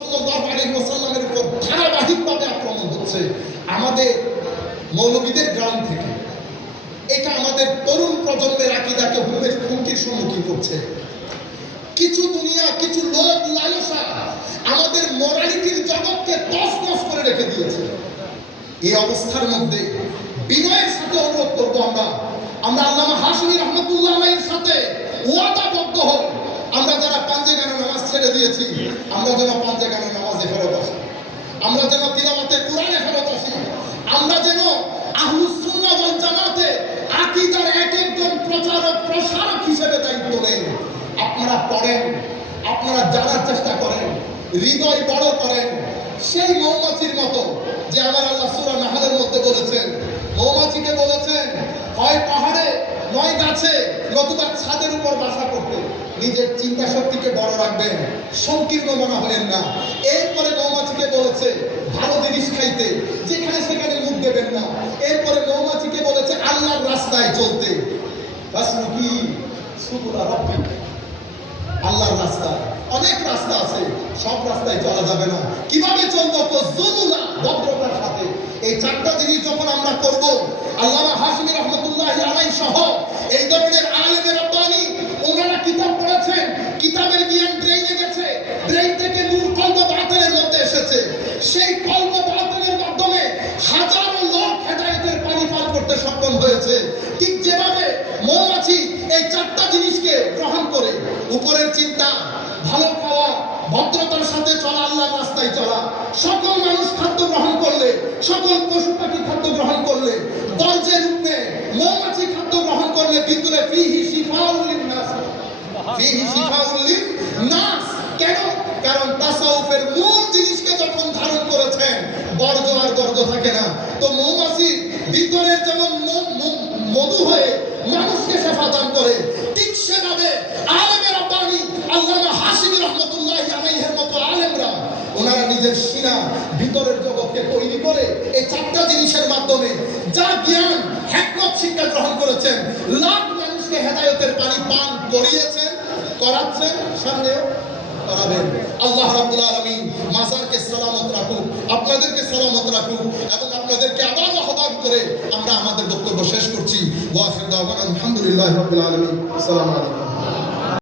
সাল্লাল্লাহু আলাইহি ওয়াসাল্লামের উপর ধারাবাহিকভাবে আক্রমণ হচ্ছে আমাদের মৌলবীদের গ্রাউন্ড থেকে। এটা আমাদের তরুণ প্রজন্মের আকীদাকে হুমকির সম্মুখীন করছে। কিছু দুনিয়া, কিছু লোক লালসা আমাদের মোরালিটির জগৎকে তছনছ করে রেখে দিয়েছে। এই অবস্থার মধ্যে বিনয়ের সাথে অনুরোধ করবো আমরা আল্লামা হাশমি রহমতুল্লাহ আলাইহির সাথে ওয়াদাবদ্ধ হই, আমরা যারা পাঞ্জে গানে নামাজ ছেড়ে দিয়েছি আমরা যেন পাঞ্জে গানে নামাজে ফেরত আসি, আমরা যেন তিলাওয়াতে কোরআনে ফেরত আসি, আমরা যেন আহলুস সুন্নাহ ওয়াল জামাতে আকীদার এক একজন প্রচারক প্রসারক হিসেবে দায়িত্ব নেন। আপনারা পড়েন, আপনারা জানার চেষ্টা করেন, হৃদয় বড় করেন, সেই মৌমাছির মতো যে আমার আল্লাহ সূরা নাহলের মধ্যে বলেছেন, মৌমাছিকে বলেছেন হয় পাহাড়ে নয় গাছে নতুবা ছাদের উপর বাসা করতে। নিজের চিন্তা শক্তিকে বড় রাখবেন, সংকীর্ণ মনে হলেন না। এরপরে মৌমাছিকে বলেছে ভালো জিনিস খাইতে, যেখানে সেখানে মুখ দেবেন না। এরপরে মৌমাছিকে বলেছে আল্লাহর রাস্তায় চলতে। বাসলুকি সুবুলা রাব্বিক, আল্লাহর রাস্তা, অনেক রাস্তা আছে, সব রাস্তায় চলা যাবে না। কিভাবে চলবো? তো যুলুলা, ভদ্রতার সাথে। এই চারটা জিনিস যখন আমরা করব, আল্লামা হাশমি রহমতুল্লাহি আলাইহি সহ এই ধরনের আলেমে রাব্বানী ওনারা কিতাব পড়েছেন, কিতাবের জ্ঞান ব্রেইনে গেছে, ব্রেইন থেকে নূর কলব বাতিলের মধ্যে এসেছে। সেই কলব বাতিলের মাধ্যমে হাজারো লোক হেদায়েতের পানি পান করতে সক্ষম হয়েছে। ঠিক যেভাবে মৌমাছি এই চারটা জিনিসকে গ্রহণ করে, উপরের চিন্তা, ভালো খাওয়া, ভদ্রতার সাথে চলা, আল্লাহর রাস্তায় চলা, সকল মানুষ খাদ্য গ্রহণ করলে, সকল পশু পাখি খাদ্য গ্রহণ করলে, বর্জ্যের রূপে মৌমাছি খাদ্য গ্রহণ করলে ভিতরে ফিহি শিফাউল লিন-নাস, ফিহি শিফাউল লিন-নাস। কেন? কারণ তাসাউফের মূল জিনিসকে যখন ধারণ করেছেন বর্জ্য আর গর্জ্য থাকে না। তো মৌমাছি ভিতরের যেমন মধু হয়ে মানুষকে সেবা দান করে, ঠিক সেভাবে আলেমে রাব্বানী আল্লামা হাশমি রহমতুল্লাহি আলাইহির মতো আলেমরা ওনারা নিজের সিনা ভিতরের জগৎকে তৈরি করে এই চারটা জিনিসের মাধ্যমে যা জ্ঞান হিকমত শিক্ষা গ্রহণ করেছেন, লাখ মানুষকে হেদায়েতের পানি পান করিয়েছেন, করাচ্ছেন, সামনেও করাবেন। আল্লাহ রাব্বুল আলামিন মাজারকে সালামত রাখুক, আপনাদেরকে সালামত রাখুক, এবং আপনাদেরকে আবার আহ্বান করে আমরা আমাদের বক্তব্য শেষ করছি। ওয়া আখিরু দাওয়ানা আলহামদুলিল্লাহি রাব্বিল আলামিন। আসসালামু আলাইকুম।